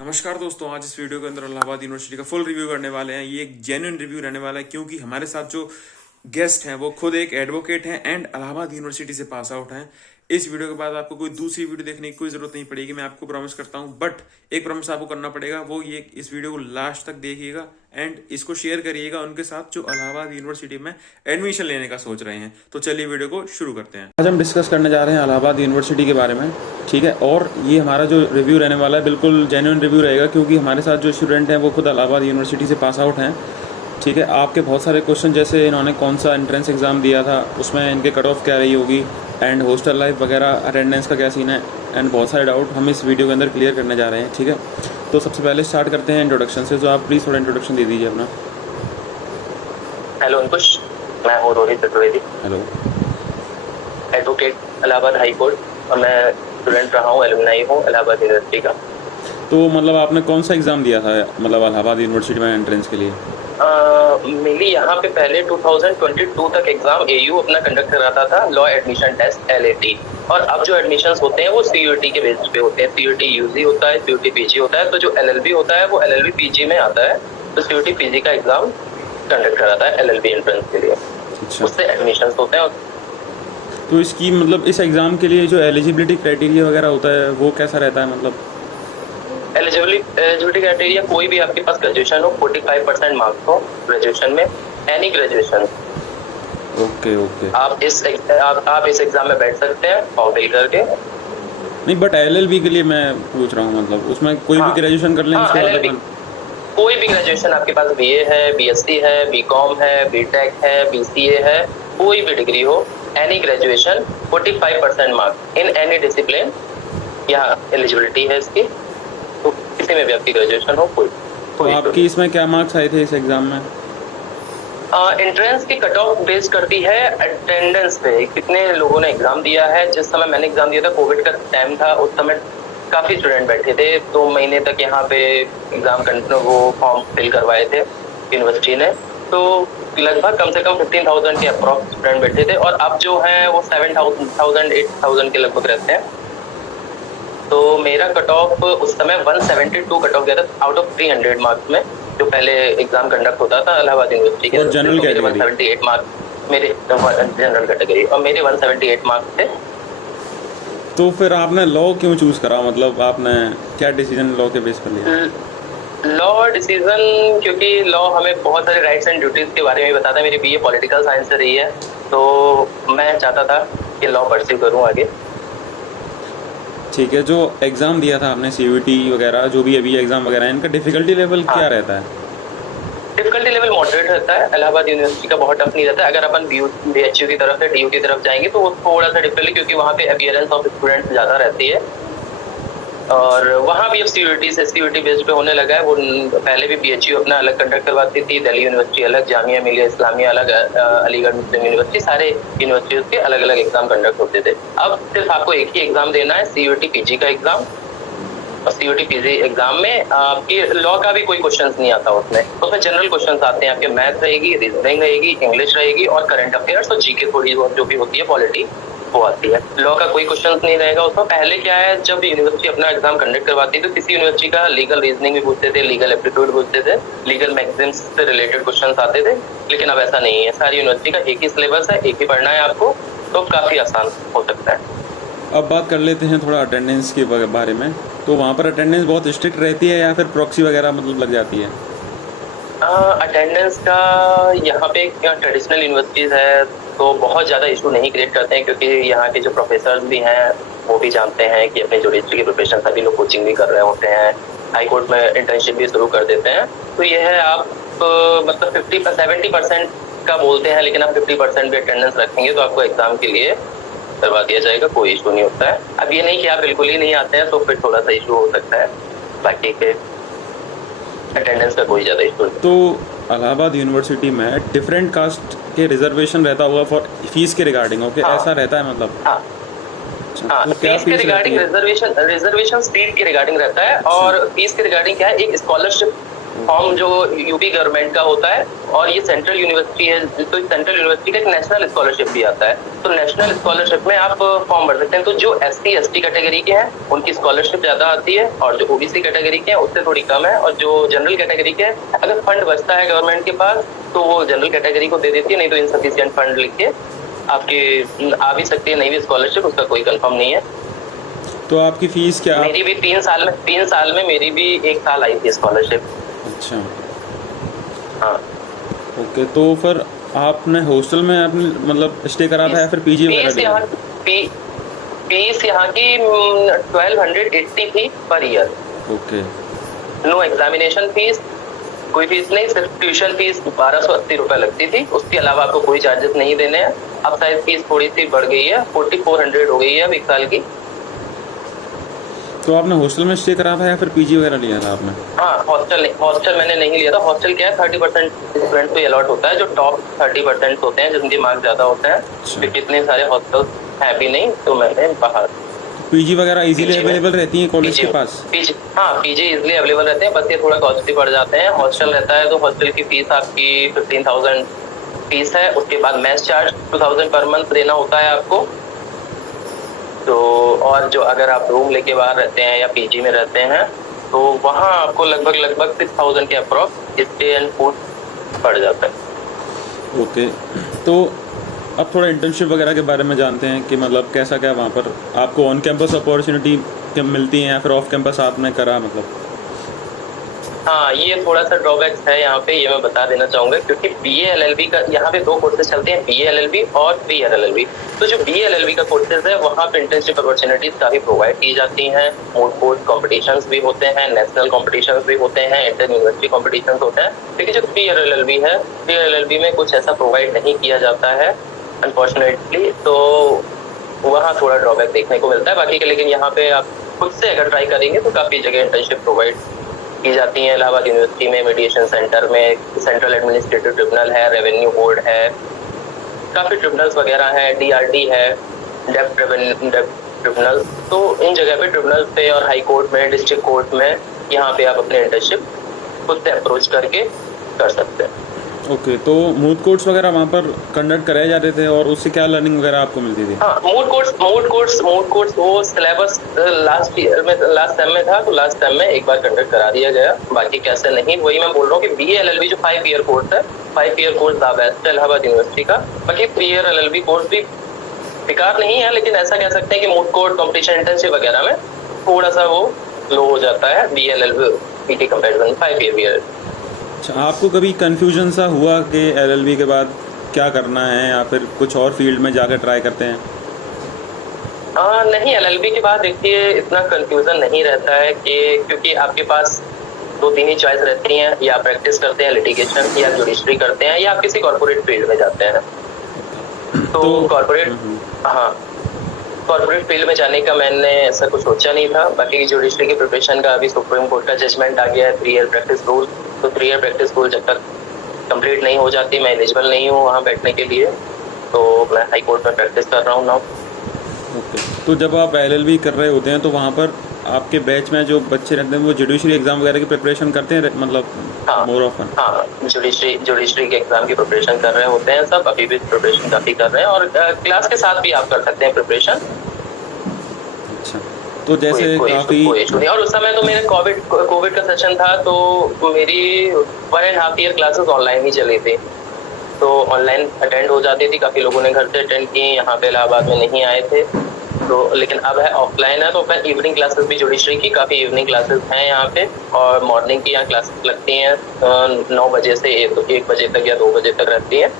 नमस्कार दोस्तों, आज इस वीडियो के अंदर इलाहाबाद यूनिवर्सिटी का फुल रिव्यू करने वाले हैं। ये एक जेन्युइन रिव्यू रहने वाला है क्योंकि हमारे साथ जो गेस्ट हैं वो खुद एक एडवोकेट हैं एंड इलाहाबाद यूनिवर्सिटी से पास आउट हैं। इस वीडियो के बाद आपको कोई दूसरी वीडियो देखने की कोई जरूरत नहीं पड़ेगी, मैं आपको प्रॉमिस करता हूं। बट एक प्रॉमिस आपको करना पड़ेगा, वो ये इस वीडियो को लास्ट तक देखिएगा एंड इसको शेयर करिएगा उनके साथ जो इलाहाबाद यूनिवर्सिटी में एडमिशन लेने का सोच रहे हैं। तो चलिए वीडियो को शुरू करते हैं। आज हम डिस्कस करने जा रहे हैं इलाहाबाद यूनिवर्सिटी के बारे में, ठीक है। और ये हमारा जो रिव्यू रहने वाला है बिल्कुल जेन्युइन रिव्यू रहेगा क्योंकि हमारे साथ जो स्टूडेंट हैं वो खुद इलाहाबाद यूनिवर्सिटी से पास आउट हैं, ठीक है। आपके बहुत सारे क्वेश्चन, जैसे इन्होंने कौन सा एंट्रेंस एग्ज़ाम दिया था, उसमें इनके कट ऑफ क्या रही होगी एंड हॉस्टल लाइफ वगैरह, अटेंडेंस का क्या सीन है एंड बहुत सारे डाउट हम इस वीडियो के अंदर क्लियर करने जा रहे हैं, ठीक है। तो सबसे पहले स्टार्ट करते हैं इंट्रोडक्शन से। जो आप प्लीज़ थोड़ा इंट्रोडक्शन दे दीजिए अपना। हेलो अंकुश, मैं हूँ Rohit Chaturvedi. Hello. Advocate Allahabad high court और मैं स्टूडेंट रहा हूँ, एलुमनाई हूँ इलाहाबाद यूनिवर्सिटी का। तो मतलब आपने कौन सा एग्ज़ाम दिया था मतलब इलाहाबाद यूनिवर्सिटी में एंट्रेंस के लिए? मेरी यहाँ पे पहले 2022 तक एग्जाम एयू अपना कंडक्ट कराता था, लॉ एडमिशन टेस्ट LAT। और अब जो एडमिशंस होते हैं वो CUET के बेसिस पे होते हैं। CUET UG होता है, CUET PG होता है। तो जो LLB होता है वो LLB PG में आता है, तो CUET PG का एग्जाम कंडक्ट कराता है LLB एंट्रेंस के लिए। अच्छा। उससे एडमिशंस होते हैं। तो इसकी मतलब इस एग्ज़ाम के लिए जो एलिजिबिलिटी क्राइटेरिया वगैरह होता है वो कैसा रहता है? मतलब एलिजिबिलिटी क्राइटेरिया कोई भी आपके पास ग्रेजुएशन हो, 45% मार्क्स हो ग्रेजुएशन में, एनी ग्रेजुएशन। Okay okay. आप इस एग्जाम में बैठ सकते हैं फॉर्म फिल करके। नहीं, बट LLB के लिए मैं पूछ रहा हूँ, मतलब उसमें कोई भी ग्रेजुएशन कर लें उसके बाद LLB कोई भी ग्रेजुएशन, आपके पास BA है, BSc है, BCom है, BTech है, BCA है, कोई भी डिग्री हो, any graduation, 45% marks in any discipline यहाँ एलिजिबिलिटी है इसकी। तो किसी में भी आपकी ग्रेजुएशन हो, तो आपकी इसमें क्या मार्क्स आए थे इस एग्जाम में? एंट्रेंस की कट ऑफ बेस करती है अटेंडेंस पे, कितने लोगों ने एग्जाम दिया है। जिस समय मैंने एग्जाम दिया था कोविड का टाइम था, उस समय काफी स्टूडेंट बैठे थे, 2 महीने तक यहाँ पे एग्जाम वो फॉर्म फिल करवाए थे यूनिवर्सिटी ने। तो लगभग कम से कम 15,000 के अप्रॉक्स स्टूडेंट बैठे थे और अब जो है वो 7,000 8,000 के लगभग रहते हैं। तो मेरा कट ऑफ उस समय 172 कट ऑफ गया था आउट ऑफ 300 मार्क्स में, जो पहले एग्जाम कंडक्ट होता था इलाहाबाद यूनिवर्सिटी के। और जनरल कैटेगरी 178 मार्क्स मेरे जनरल कैटेगरी और मेरे 178 मार्क्स थे। तो फिर आपने लॉ क्यों चूज करा? मतलब आपने क्या डिसीजन लॉ के बेस पर लिया? लॉ डिसीजन, क्योंकि लॉ हमें बहुत सारे राइट्स एंड ड्यूटीज के बारे में बताता है। मेरी BA पॉलिटिकल साइंस से रही है, तो मैं चाहता था कि लॉ परस्यू करूं आगे। ठीक है। जो एग्ज़ाम दिया था आपने CUET वगैरह, जो भी अभी एग्ज़ाम वगैरह है, इनका डिफ़िकल्टी लेवल क्या रहता है? डिफिकल्टी लेवल मॉडरेट रहता है। इलाहाबाद यूनिवर्सिटी का बहुत टफ नहीं रहता है। अगर अपन BHU की तरफ से DU की तरफ जाएंगे तो वो थोड़ा सा डिफिकल्ट, क्योंकि वहाँ पे अपीयरेंस ऑफ स्टूडेंट ज़्यादा रहती है। और वहाँ भी अब CUET बेस्ड पे होने लगा है। वो पहले भी BHU अपना अलग कंडक्ट करवाती थी, दिल्ली यूनिवर्सिटी अलग, जामिया मिलिया इस्लामिया अलग, अलीगढ़ मुस्लिम यूनिवर्सिटी, सारे यूनिवर्सिटीज के अलग अलग एग्जाम कंडक्ट होते थे। अब सिर्फ आपको एक ही एग्जाम देना है, CUET PG का एग्जाम। और CUET PG एग्जाम में आपकी लॉ का भी कोई क्वेश्चंस नहीं आता उसमें जनरल क्वेश्चंस आते हैं आपके। मैथ रहेगी, रीजनिंग रहेगी, इंग्लिश रहेगी और करंट अफेयर्स और GK थोड़ी बहुत जो भी होती है, पॉलिटी, वो आती है। लॉ का कोई क्वेश्चंस नहीं रहेगा उसमें। पहले क्या है, जब यूनिवर्सिटी अपना एग्जाम कंडक्ट करवाती है तो किसी यूनिवर्सिटी का लीगल रीजनिंग भी पूछते थे, लीगल एप्टीट्यूड पूछते थे, लीगल मैगजीन्स से रिलेटेड क्वेश्चंस आते थे। लेकिन अब ऐसा नहीं है, सारी यूनिवर्सिटी का एक ही सिलेबस है, एक ही पढ़ना है आपको, तो काफी आसान हो सकता है। अब बात कर लेते हैं थोड़ा अटेंडेंस के बारे में। तो वहाँ पर अटेंडेंस बहुत स्ट्रिक्ट रहती है या फिर प्रॉक्सी वगैरह मतलब लग जाती है? अटेंडेंस का यहाँ पे ट्रेडिशनल यूनिवर्सिटीज है तो बहुत ज़्यादा इशू नहीं क्रिएट करते हैं, क्योंकि यहाँ के जो प्रोफेसर भी हैं वो भी जानते हैं कि अपने जुडिशरी की प्रिपरेशन, सभी लोग कोचिंग भी कर रहे होते हैं, हाई कोर्ट में इंटर्नशिप भी शुरू कर देते हैं। तो यह है, आप मतलब 70% का बोलते हैं, लेकिन आप 50% भी अटेंडेंस रखेंगे तो आपको एग्जाम के लिए करवा दिया जाएगा, कोई इशू नहीं होता है। अब ये नहीं कि आप बिल्कुल ही नहीं आते हैं तो फिर थोड़ा सा इशू हो सकता है, बाकी के अटेंडेंस का कोई ज़्यादा इशू नहीं। तो इलाहाबाद यूनिवर्सिटी में डिफरेंट कास्ट के रिजर्वेशन रहता होगा फॉर फीस के रिगार्डिंग? ओके, ऐसा रहता है मतलब? हाँ, तो क्या फीस के रिगार्डिंग रिजर्वेशन सीट के रिगार्डिंग रहता है। और फीस के रिगार्डिंग क्या है, एक स्कॉलरशिप फॉर्म जो यूपी गवर्नमेंट का होता है, और ये सेंट्रल यूनिवर्सिटी है, तो सेंट्रल यूनिवर्सिटी का एक नेशनल स्कॉलरशिप भी आता है। तो नेशनल स्कॉलरशिप में आप फॉर्म भर सकते हैं। तो जो SC ST कैटेगरी के हैं उनकी स्कॉलरशिप ज्यादा आती है, और जो OBC कैटेगरी के हैं उससे थोड़ी कम है। और जो जनरल कैटेगरी के हैं, अगर फंड बचता है गवर्नमेंट के पास तो वो जनरल कैटेगरी को दे देती है, नहीं तो इनसफिशिएंट फंड लिख के आपके आ भी सकती है, नहीं भी स्कॉलरशिप, उसका कोई कंफर्म नहीं है। तो आपकी फीस क्या? मेरी भी 3 साल में मेरी भी 1 साल आई थी स्कॉलरशिप। अच्छा, हाँ। ओके। तो फिर आपने हॉस्टल में आपने मतलब स्टे करा था या फिर PG वगैरह लिया? फीस यहाँ की 1280 थी पर year. Okay. No examination fees, कोई फीस नहीं, सिर्फ ट्यूशन फीस 1280 रुपए लगती थी। उसके अलावा आपको कोई चार्जेस नहीं देने हैं। अब शायद फीस थोड़ी सी बढ़ गई है, 4400 हो गई है अब 1 साल की। तो आपने हॉस्टल में स्टे करा था या फिर PG वगैरह लिया था आपने? हाँ, हॉस्टल मैंने नहीं लिया था। हॉस्टल क्या है, 30% स्टूडेंट को अलॉट होता है, जो टॉप 30% होते हैं जिनके मार्क्स ज्यादा होते हैं। क्योंकि इतने सारे हॉस्टल है भी नहीं, तो मैंने बाहर। PG वगैरह इजीली अवेलेबल रहती है कॉलेज के पास? PG इजीली अवेलेबल रहते हैं, बस ये थोड़ा कॉस्टली पड़ जाते हैं। हॉस्टल रहता है तो हॉस्टल की फीस आपकी 15,000 फीस है। उसके बाद मेस चार्ज 2000 पर मंथ देना होता है आपको। तो और जो अगर आप रूम लेके बाहर रहते हैं या PG में रहते हैं तो वहाँ आपको लगभग 6000 के अप्रॉक्स स्टे एंड फूड पड़ जाता है। ओके। तो अब थोड़ा इंटर्नशिप वगैरह के बारे में जानते हैं कि मतलब कैसा क्या वहाँ पर आपको ऑन कैंपस अपॉर्चुनिटी मिलती हैं या फिर ऑफ कैंपस आपने करा मतलब? हाँ, ये थोड़ा सा ड्रॉबैक्स है यहाँ पे, ये मैं बता देना चाहूंगा। क्योंकि BA LLB का यहाँ पे 2 कोर्सेज चलते हैं, BA LLB और 3 year LLB। तो जो BA LLB का कोर्सेज है वहाँ पे इंटर्नशिप अपॉर्चुनिटीज काफी प्रोवाइड की जाती हैं। मूड कोर्ट कॉम्पिटिशन्स भी होते हैं, नेशनल कॉम्पिटिशन्स भी होते हैं, इंटर यूनिवर्सिटी कॉम्पिटिशन्स होते हैं। लेकिन जो 3 year LLB है, 3 year LLB में कुछ ऐसा प्रोवाइड नहीं किया जाता है अनफॉर्चुनेटली। तो वहाँ थोड़ा ड्रॉबैक देखने को मिलता है। बाकी के लेकिन यहाँ पे आप खुद से अगर ट्राई करेंगे तो काफी जगह इंटर्नशिप प्रोवाइड की जाती है। इलाहाबाद यूनिवर्सिटी में मीडिएशन सेंटर में सेंट्रल एडमिनिस्ट्रेटिव ट्रिब्यूनल है, रेवेन्यू बोर्ड है, काफी ट्रिब्यूनल्स वगैरह है, DRT है, डेप्ट ट्रिब्यूनल। तो इन जगह पे ट्रिब्यूनल पे और हाई कोर्ट में, डिस्ट्रिक्ट कोर्ट में, यहाँ पे आप अपने इंटर्नशिप खुद से अप्रोच करके कर सकते हैं। ओके। तो मूड कोर्ट्स वगैरह वहाँ पर कंडक्ट कराए जाते थे और उससे क्या लर्निंग वगैरह आपको मिलती थी? हाँ, मूड कोर्ट्स वो सिलेबस लास्ट सेम में था, तो लास्ट सेम में एक बार कंडक्ट करा दिया गया। बाकी कैसे नहीं, वही मैं बोल रहा हूँ कि BA LLB जो 5 year कोर्स है, 5 year कोर्स द बेस्ट है इलाहाबाद यूनिवर्सिटी का। बाकी 3 year LLB कोर्स भी बेकार नहीं है, लेकिन ऐसा कह सकते हैं कि मूड कोर्ट कॉम्पिटिशन इंटर्नशिप वगैरह में थोड़ा सा वो लो हो जाता है BA LLB के कंपेरिजन 5 year। अच्छा, आपको कभी कन्फ्यूजन सा हुआ कि LLB के बाद क्या करना है या फिर कुछ और फील्ड में जाकर ट्राई करते हैं? नहीं, LLB के बाद देखिए इतना कंफ्यूजन नहीं रहता है कि क्योंकि आपके पास 2-3 ही चॉइस रहती हैं, या प्रैक्टिस करते हैं लिटिगेशन, या जुडिशरी करते हैं, या आप किसी कॉर्पोरेट फील्ड में जाते हैं। तो कॉर्पोरेट फील्ड में जाने का मैंने ऐसा कुछ सोचा नहीं था। बाकी जुडिशरी की प्रिपरेशन का अभी सुप्रीम कोर्ट का जजमेंट आ गया है, 3 year प्रैक्टिस रूल। तो 3 year प्रैक्टिस रूल जब तक कंप्लीट नहीं हो जाती, मैं एलिजिबल नहीं हूँ वहाँ बैठने के लिए। तो मैं हाई कोर्ट में प्रैक्टिस कर रहा हूँ नाउ। ओके। तो जब आप LLB कर रहे होते हैं तो वहाँ पर आपके बैच में जो बच्चे रहते हैं वो जुडिशरी एग्जाम वगैरह की प्रिपरेशन करते हैं मतलब? मोर ऑफन जुडिशरी के एग्जाम की प्रिपरेशन कर रहे होते हैं सब। अभी भी प्रिपरेशन काफी कर रहे हैं, और क्लास के साथ भी आप कर सकते हैं प्रिपरेशन। अच्छा, तो जैसे काफी कोई इशू नहीं। और उस समय तो मेरे कोविड का सेशन था, तो मेरी 1.5 year क्लासेस ऑनलाइन ही चली थी। तो ऑनलाइन अटेंड हो जाती थी, काफी लोगों ने घर से अटेंड की, यहाँ पे इलाहाबाद में नहीं आए थे। तो लेकिन अब है ऑफलाइन है, तो मैं इवनिंग क्लासेस भी जुडिशरी की काफी इवनिंग क्लासेस हैं यहाँ पे, और मॉर्निंग की यहाँ क्लासेस लगती हैं 9 बजे से 1 बजे तक या 2 बजे तक रहती हैं।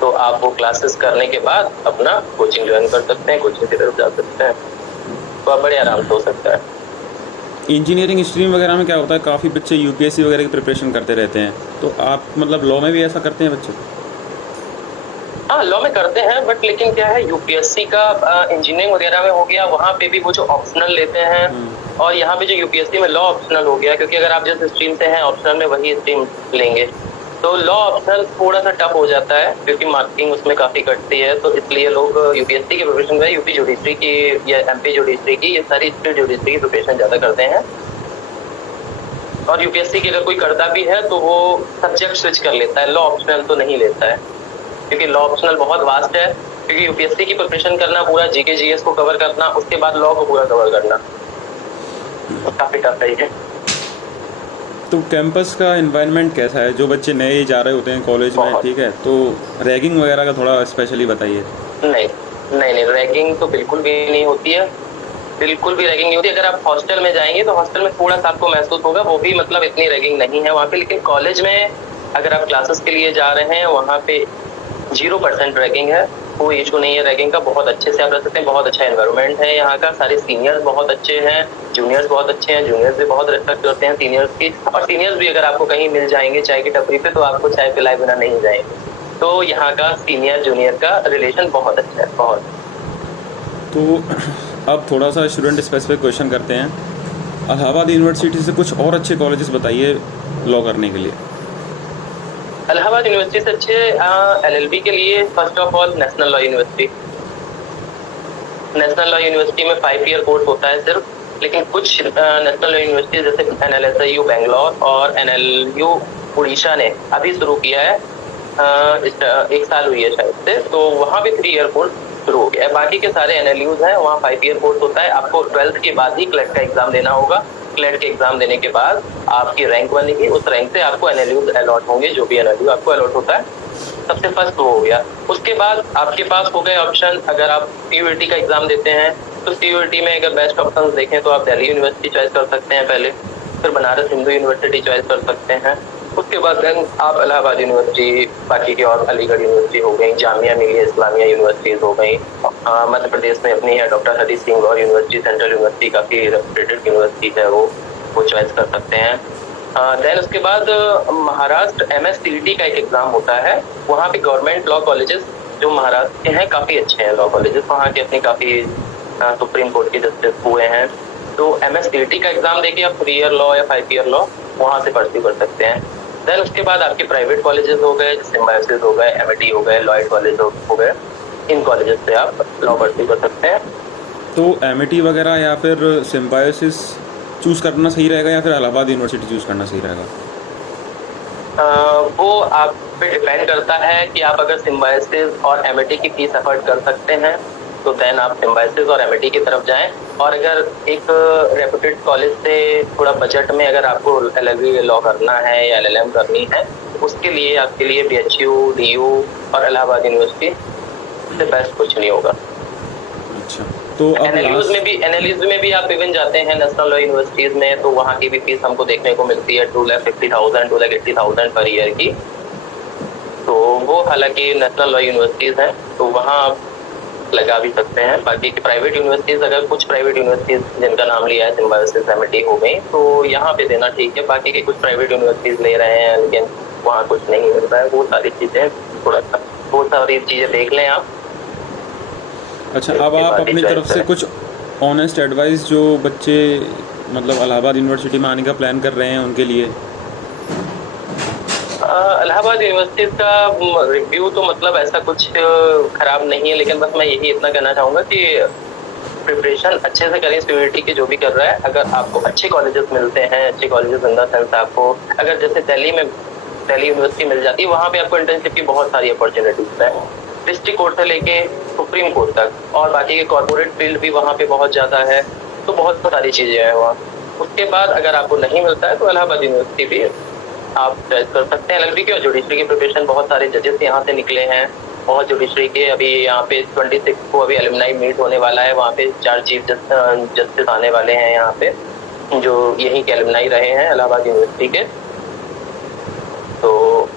तो आप वो क्लासेस करने के बाद अपना कोचिंग ज्वाइन कर सकते हैं, कोचिंग की तरफ जा सकते हैं, तो आप बड़े आराम से हो सकता है। इंजीनियरिंग स्ट्रीम वगैरह में क्या होता है, काफ़ी बच्चे UPSC वगैरह की प्रिपरेशन करते रहते हैं, तो आप मतलब लॉ में भी ऐसा करते हैं बच्चे? हाँ, लॉ में करते हैं, बट लेकिन क्या है, UPSC का इंजीनियरिंग वगैरह में हो गया, वहाँ पे भी वो जो ऑप्शनल लेते हैं, और यहाँ पे जो UPSC में लॉ ऑप्शनल हो गया, क्योंकि अगर आप जिस स्ट्रीम से हैं ऑप्शनल में वही स्ट्रीम लेंगे, तो लॉ ऑप्शनल थोड़ा सा टफ हो जाता है, क्योंकि मार्किंग उसमें काफी कटती है। तो इसलिए लोग UPSC की प्रिपरेशन में यूपी जुडिशरी की या MP जुडिशरी की, ये सारी स्टेट जुडिशरी की प्रिपरेशन ज्यादा करते हैं। और यूपीएससी की अगर कोई करता भी है तो वो सब्जेक्ट स्विच कर लेता है, लॉ ऑप्शनल तो नहीं लेता है, क्योंकि लॉ ऑप्शनल बहुत वास्ट है। क्योंकि यूपीएससी की प्रिपरेशन करना, पूरा जीके जीएस को कवर करना, उसके बाद लॉ को पूरा कवर करना, तो काफी टफ है। तो कैंपस का एनवायरनमेंट कैसा है? जो बच्चे नए जा रहे होते हैं कॉलेज में, ठीक है, तो रैगिंग वगैरह का थोड़ा स्पेशली बताइए। नहीं, रैगिंग तो बिल्कुल भी नहीं होती है, बिल्कुल भी रैगिंग नहीं होती। अगर आप हॉस्टल में जाएंगे तो हॉस्टल में थोड़ा सा आपको महसूस होगा, वो भी मतलब इतनी रैगिंग नहीं है वहाँ पे। लेकिन कॉलेज में अगर आप क्लासेस के लिए जा रहे हैं, वहाँ पे 0% रैगिंग है, कोई इशू नहीं है रैगिंग का। बहुत अच्छे से आप रह सकते हैं, बहुत अच्छा एनवायरनमेंट है यहाँ का। सारे सीनियर्स बहुत अच्छे हैं, जूनियर्स बहुत अच्छे हैं, जूनियर्स भी बहुत रिस्पेक्ट करते हैं सीनियर्स की। और सीनियर्स भी अगर आपको कहीं मिल जाएंगे चाय की टपरी पे, तो आपको चाय पिलाए बिना नहीं जाएंगे। तो यहाँ का सीनियर जूनियर का रिलेशन बहुत अच्छा है, बहुत। तो अब थोड़ा सा स्टूडेंट स्पेसिफिक क्वेश्चन करते हैं। इलाहाबाद यूनिवर्सिटी से कुछ और अच्छे कॉलेजेस बताइए लॉ करने के लिए। इलाहाबाद यूनिवर्सिटी से अच्छे एलएलबी के लिए first of all national law university. National law university में 5 ईयर कोर्स होता है सिर्फ, लेकिन कुछ नेशनल लॉ यूनिवर्सिटी जैसे NLSIU बेंगलोर और NLU उड़ीसा ने अभी शुरू किया है, 1 साल हुई है शायद से, तो वहाँ भी 3 ईयर कोर्स शुरू हो गया है। बाकी के सारे NLUs हैं, वहाँ 5 ईयर कोर्स होता है। आपको 12th के बाद ही क्लेट का एग्जाम देना होगा। क्लेट के एग्जाम देने के बाद आपकी रैंक बनेगी, उस रैंक से आपको NLUs अलॉट होंगे, जो भी NLU आपको अलॉट होता है। सबसे फर्स्ट वो हो गया। उसके बाद आपके पास हो गए ऑप्शन, अगर आप CUET का एग्जाम देते हैं तो CUET में अगर बेस्ट ऑप्शन देखें तो आप दिल्ली यूनिवर्सिटी चॉइस कर सकते हैं पहले, फिर बनारस हिंदू यूनिवर्सिटी चॉइस कर सकते हैं। उसके बाद देन आप इलाहाबाद यूनिवर्सिटी, बाकी की और अलीगढ़ यूनिवर्सिटी हो गई, जामिया मिलिया इस्लामिया यूनिवर्सिटीज हो गई। मध्य प्रदेश में अपनी है डॉक्टर हरी सिंह गौर यूनिवर्सिटी, सेंट्रल यूनिवर्सिटी काफी रेप्यूटेड यूनिवर्सिटी है, वो चॉइस कर सकते हैं। देन उसके बाद महाराष्ट्र MSCET का एक एग्जाम होता है। वहाँ पे गवर्नमेंट लॉ कॉलेजेस जो महाराष्ट्र के हैं काफी अच्छे हैं लॉ कॉलेजेस, वहाँ के अपनी काफी सुप्रीम कोर्ट के जस्टिस हुए हैं। तो MSCET का एग्जाम देके आप 3 ईयर लॉ या 5 ईयर लॉ वहाँ से परस्यू कर सकते हैं। देन उसके बाद आपके प्राइवेट कॉलेजेस हो गए, सिम्बायोसिस हो गए, MIT हो गए, लॉयड कॉलेज हो गए, इन कॉलेजेस से आप लॉ परस्यू कर सकते हैं। तो MIT वगैरह या फिर सिम्बायोसिस चूज़ करना सही रहेगा या फिर इलाहाबाद यूनिवर्सिटी चूज़ करना सही रहेगा? वो आप पे डिपेंड करता है कि आप अगर सिम्बायोसिस और MIT की फीस अफोर्ड कर सकते हैं तो देन आप सिम्बायोसिस और MIT की तरफ जाएं। और अगर एक रेप्यूटेड कॉलेज से थोड़ा बजट में अगर आपको LLB लॉ करना है या LLM करनी है, उसके लिए आपके लिए BHU, DU और इलाहाबाद यूनिवर्सिटी से बेस्ट कुछ नहीं होगा। अच्छा, तो NLUs में भी आप इवन जाते हैं नेशनल लॉ यूनिवर्सिटीज में, तो वहाँ की भी फीस हमको देखने को मिलती है 2,50,000 2,80,000 पर ईयर की। तो वो हालांकि नेशनल लॉ यूनिवर्सिटीज हैं, तो वहाँ आप लगा भी सकते हैं। बाकी की प्राइवेट यूनिवर्सिटीज, अगर कुछ प्राइवेट यूनिवर्सिटीज जिनका नाम लिया है, सिम्बायोसिस, MIT हो गई, तो यहाँ पे देना ठीक है। बाकी के कुछ प्राइवेट यूनिवर्सिटीज ले रहे हैं लेकिन वहाँ कुछ नहीं मिल रहा है, वो सारी चीजें थोड़ा सा, वो सारी चीजें देख लें आप। अच्छा, अब आप अपनी तरफ से कुछ ऑनेस्ट एडवाइस जो बच्चे मतलब इलाहाबाद यूनिवर्सिटी में आने का प्लान कर रहे हैं उनके लिए। इलाहाबाद यूनिवर्सिटी का रिव्यू तो मतलब ऐसा कुछ खराब नहीं है, लेकिन बस मैं यही इतना कहना चाहूँगा कि प्रिपरेशन अच्छे से करें। CUET की जो भी कर रहा है, अगर आपको अच्छे कॉलेजेस मिलते हैं, अच्छे कॉलेजेस इन द सेंस आपको अगर जैसे दिल्ली यूनिवर्सिटी मिल जाती है, वहाँ पे आपको इंटर्नशिप की बहुत सारी अपॉर्चुनिटीज है, डिस्ट्रिक्ट कोर्ट से लेके सुप्रीम कोर्ट तक, और बाकी के कॉर्पोरेट फील्ड भी वहाँ पे बहुत ज़्यादा है, तो बहुत सारी चीज़ें हैं वहाँ। उसके बाद अगर आपको नहीं मिलता है तो इलाहाबाद यूनिवर्सिटी भी आप चॉइस कर सकते हैं। LLB की और जुडिशरी की प्रिपरेशन, बहुत सारे जजेस यहाँ से निकले हैं, बहुत जुडिशरी के अभी यहाँ पे 26 को अभी एलुमनाई मीट होने वाला है, वहाँ पे 4 चीफ जस्टिस आने वाले हैं यहाँ पे, जो यहीं के एलुमनाई रहे हैं इलाहाबाद यूनिवर्सिटी के। तो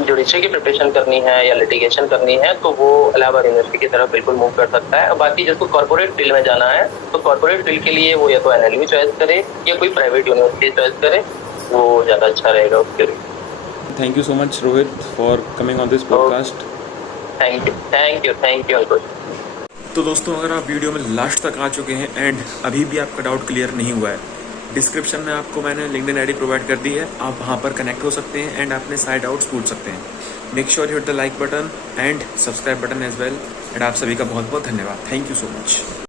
जुडिशरी की प्रिपरेशन करनी है या लिटिगेशन करनी है तो वो इलाहाबाद यूनिवर्सिटी की तरफ बिल्कुल मूव कर सकता है। बाकी जिसको कॉर्पोरेट फील्ड में जाना है तो कॉर्पोरेट फील्ड के लिए वो या तो NLU चॉइस करे या कोई प्राइवेट यूनिवर्सिटी चॉइस करे, वो ज़्यादा अच्छा रहेगा उसके लिए। Thank you so much Rohit for coming on this podcast. Thank you Ankush. तो दोस्तों, अगर आप वीडियो में लास्ट तक आ चुके हैं एंड अभी भी आपका डाउट क्लियर नहीं हुआ है, डिस्क्रिप्शन में आपको मैंने लिंक्डइन आईडी प्रोवाइड कर दी है, आप वहाँ पर कनेक्ट हो सकते हैं एंड अपने सारे डाउट्स पूछ सकते हैं। Make sure you hit the like button and subscribe button as well. And आप सभी का बहुत बहुत धन्यवाद। Thank you so much.